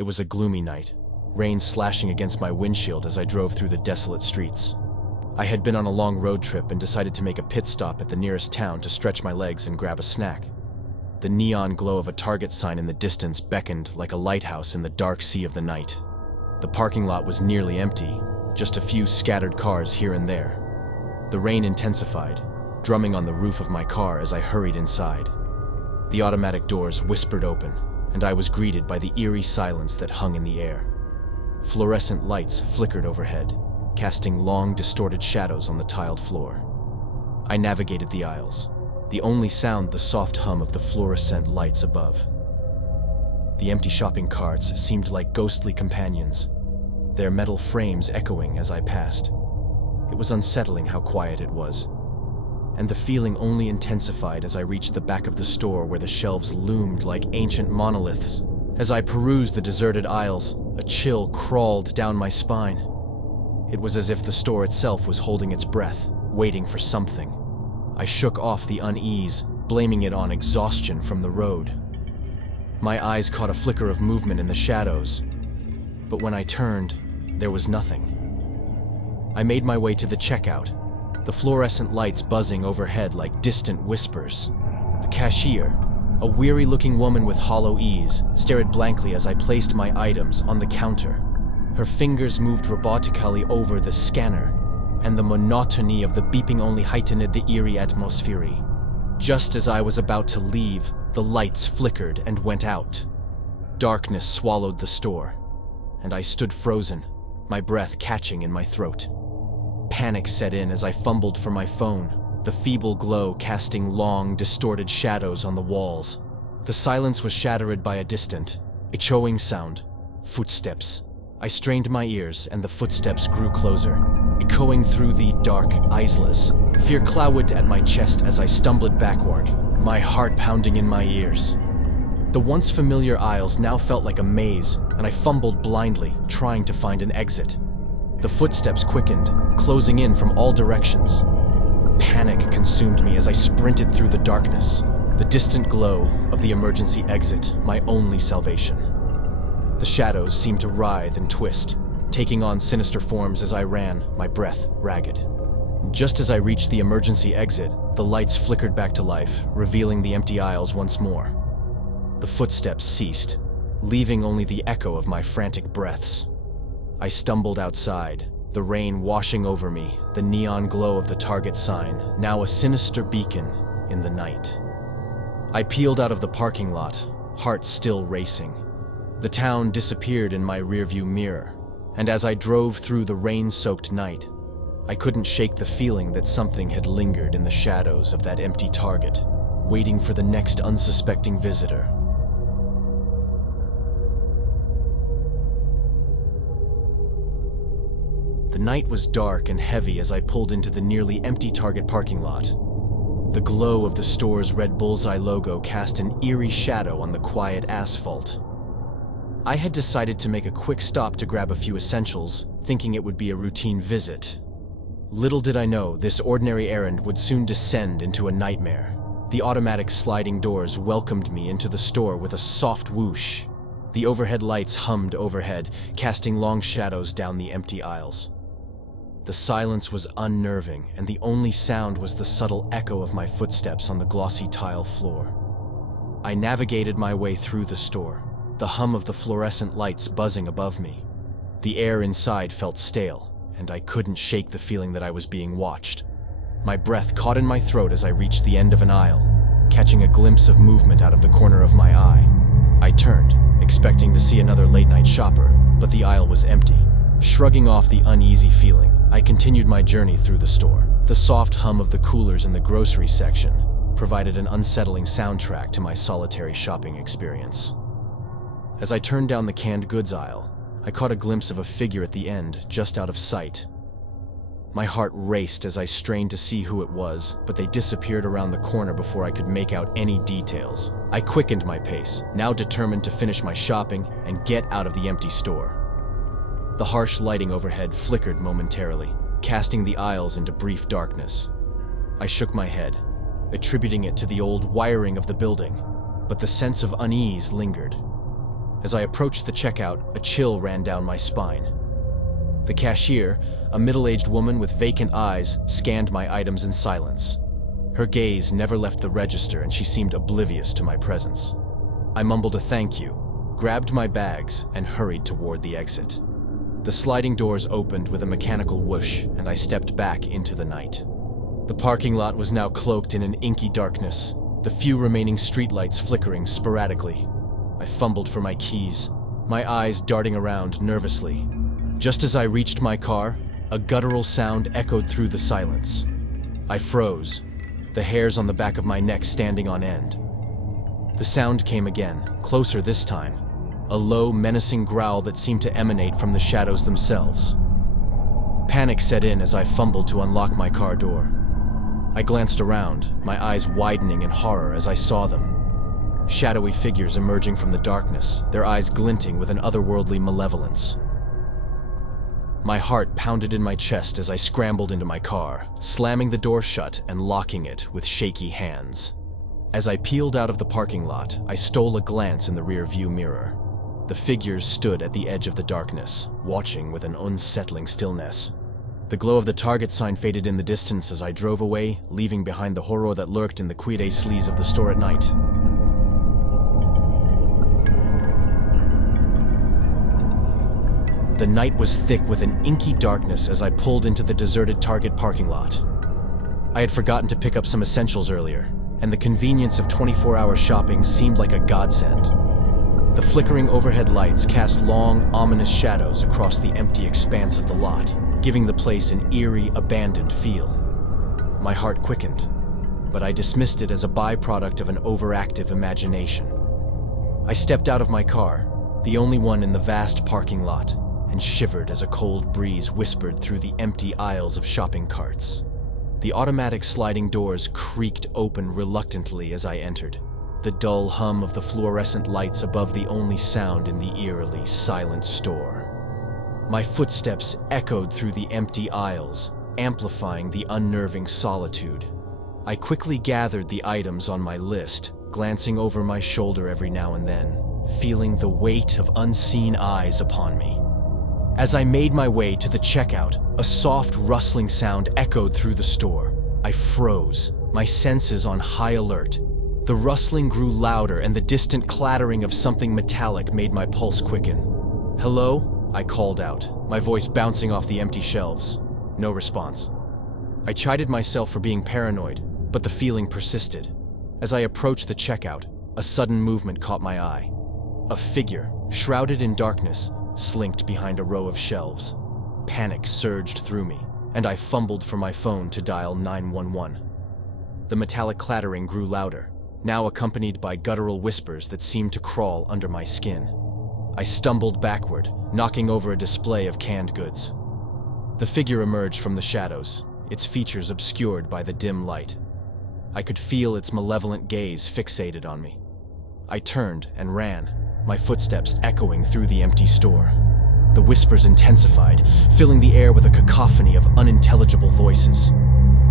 It was a gloomy night, rain slashing against my windshield as I drove through the desolate streets. I had been on a long road trip and decided to make a pit stop at the nearest town to stretch my legs and grab a snack. The neon glow of a Target sign in the distance beckoned like a lighthouse in the dark sea of the night. The parking lot was nearly empty, just a few scattered cars here and there. The rain intensified, drumming on the roof of my car as I hurried inside. The automatic doors whispered open, and I was greeted by the eerie silence that hung in the air. Fluorescent lights flickered overhead, casting long, distorted shadows on the tiled floor. I navigated the aisles, the only sound the soft hum of the fluorescent lights above. The empty shopping carts seemed like ghostly companions, their metal frames echoing as I passed. It was unsettling how quiet it was, and the feeling only intensified as I reached the back of the store where the shelves loomed like ancient monoliths. As I perused the deserted aisles, a chill crawled down my spine. It was as if the store itself was holding its breath, waiting for something. I shook off the unease, blaming it on exhaustion from the road. My eyes caught a flicker of movement in the shadows, but when I turned, there was nothing. I made my way to the checkout, the fluorescent lights buzzing overhead like distant whispers. The cashier, a weary-looking woman with hollow ease, stared blankly as I placed my items on the counter. Her fingers moved robotically over the scanner, and the monotony of the beeping only heightened the eerie atmosphere. Just as I was about to leave, the lights flickered and went out. Darkness swallowed the store, and I stood frozen, my breath catching in my throat. Panic set in as I fumbled for my phone, the feeble glow casting long, distorted shadows on the walls. The silence was shattered by a distant, echoing sound. Footsteps. I strained my ears, and the footsteps grew closer, echoing through the dark aisles. Fear clouded at my chest as I stumbled backward, my heart pounding in my ears. The once familiar aisles now felt like a maze, and I fumbled blindly, trying to find an exit. The footsteps quickened, closing in from all directions. Panic consumed me as I sprinted through the darkness, the distant glow of the emergency exit, my only salvation. The shadows seemed to writhe and twist, taking on sinister forms as I ran, my breath ragged. Just as I reached the emergency exit, the lights flickered back to life, revealing the empty aisles once more. The footsteps ceased, leaving only the echo of my frantic breaths. I stumbled outside, the rain washing over me, the neon glow of the Target sign, now a sinister beacon in the night. I peeled out of the parking lot, heart still racing. The town disappeared in my rearview mirror, and as I drove through the rain-soaked night, I couldn't shake the feeling that something had lingered in the shadows of that empty Target, waiting for the next unsuspecting visitor. The night was dark and heavy as I pulled into the nearly empty Target parking lot. The glow of the store's red bullseye logo cast an eerie shadow on the quiet asphalt. I had decided to make a quick stop to grab a few essentials, thinking it would be a routine visit. Little did I know this ordinary errand would soon descend into a nightmare. The automatic sliding doors welcomed me into the store with a soft whoosh. The overhead lights hummed overhead, casting long shadows down the empty aisles. The silence was unnerving, and the only sound was the subtle echo of my footsteps on the glossy tile floor. I navigated my way through the store, the hum of the fluorescent lights buzzing above me. The air inside felt stale, and I couldn't shake the feeling that I was being watched. My breath caught in my throat as I reached the end of an aisle, catching a glimpse of movement out of the corner of my eye. I turned, expecting to see another late-night shopper, but the aisle was empty. Shrugging off the uneasy feeling, I continued my journey through the store. The soft hum of the coolers in the grocery section provided an unsettling soundtrack to my solitary shopping experience. As I turned down the canned goods aisle, I caught a glimpse of a figure at the end, just out of sight. My heart raced as I strained to see who it was, but they disappeared around the corner before I could make out any details. I quickened my pace, now determined to finish my shopping and get out of the empty store. The harsh lighting overhead flickered momentarily, casting the aisles into brief darkness. I shook my head, attributing it to the old wiring of the building, but the sense of unease lingered. As I approached the checkout, a chill ran down my spine. The cashier, a middle-aged woman with vacant eyes, scanned my items in silence. Her gaze never left the register and she seemed oblivious to my presence. I mumbled a thank you, grabbed my bags, and hurried toward the exit. The sliding doors opened with a mechanical whoosh, and I stepped back into the night. The parking lot was now cloaked in an inky darkness, the few remaining streetlights flickering sporadically. I fumbled for my keys, my eyes darting around nervously. Just as I reached my car, a guttural sound echoed through the silence. I froze, the hairs on the back of my neck standing on end. The sound came again, closer this time, a low, menacing growl that seemed to emanate from the shadows themselves. Panic set in as I fumbled to unlock my car door. I glanced around, my eyes widening in horror as I saw them. Shadowy figures emerging from the darkness, their eyes glinting with an otherworldly malevolence. My heart pounded in my chest as I scrambled into my car, slamming the door shut and locking it with shaky hands. As I peeled out of the parking lot, I stole a glance in the rear-view mirror. The figures stood at the edge of the darkness, watching with an unsettling stillness. The glow of the Target sign faded in the distance as I drove away, leaving behind the horror that lurked in the quiet sleaze of the store at night. The night was thick with an inky darkness as I pulled into the deserted Target parking lot. I had forgotten to pick up some essentials earlier, and the convenience of 24-hour shopping seemed like a godsend. The flickering overhead lights cast long, ominous shadows across the empty expanse of the lot, giving the place an eerie, abandoned feel. My heart quickened, but I dismissed it as a byproduct of an overactive imagination. I stepped out of my car, the only one in the vast parking lot, and shivered as a cold breeze whispered through the empty aisles of shopping carts. The automatic sliding doors creaked open reluctantly as I entered, the dull hum of the fluorescent lights above the only sound in the eerily silent store. My footsteps echoed through the empty aisles, amplifying the unnerving solitude. I quickly gathered the items on my list, glancing over my shoulder every now and then, feeling the weight of unseen eyes upon me. As I made my way to the checkout, a soft rustling sound echoed through the store. I froze, my senses on high alert. The rustling grew louder and the distant clattering of something metallic made my pulse quicken. "Hello?" I called out, my voice bouncing off the empty shelves. No response. I chided myself for being paranoid, but the feeling persisted. As I approached the checkout, a sudden movement caught my eye. A figure, shrouded in darkness, slinked behind a row of shelves. Panic surged through me, and I fumbled for my phone to dial 911. The metallic clattering grew louder, now accompanied by guttural whispers that seemed to crawl under my skin. I stumbled backward, knocking over a display of canned goods. The figure emerged from the shadows, its features obscured by the dim light. I could feel its malevolent gaze fixated on me. I turned and ran, my footsteps echoing through the empty store. The whispers intensified, filling the air with a cacophony of unintelligible voices.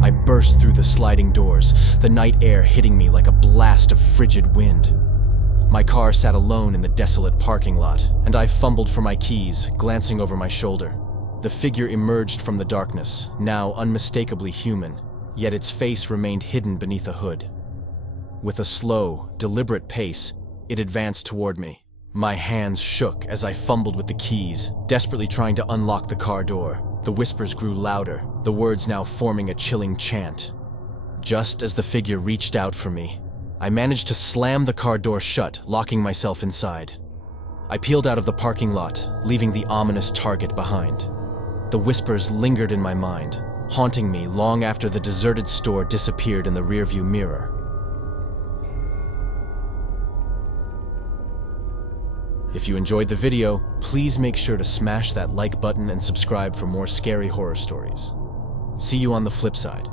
I burst through the sliding doors, the night air hitting me like a blast of frigid wind. My car sat alone in the desolate parking lot, and I fumbled for my keys, glancing over my shoulder. The figure emerged from the darkness, now unmistakably human, yet its face remained hidden beneath a hood. With a slow, deliberate pace, it advanced toward me. My hands shook as I fumbled with the keys, desperately trying to unlock the car door. The whispers grew louder, the words now forming a chilling chant. Just as the figure reached out for me, I managed to slam the car door shut, locking myself inside. I peeled out of the parking lot, leaving the ominous Target behind. The whispers lingered in my mind, haunting me long after the deserted store disappeared in the rearview mirror. If you enjoyed the video, please make sure to smash that like button and subscribe for more scary horror stories. See you on the flip side.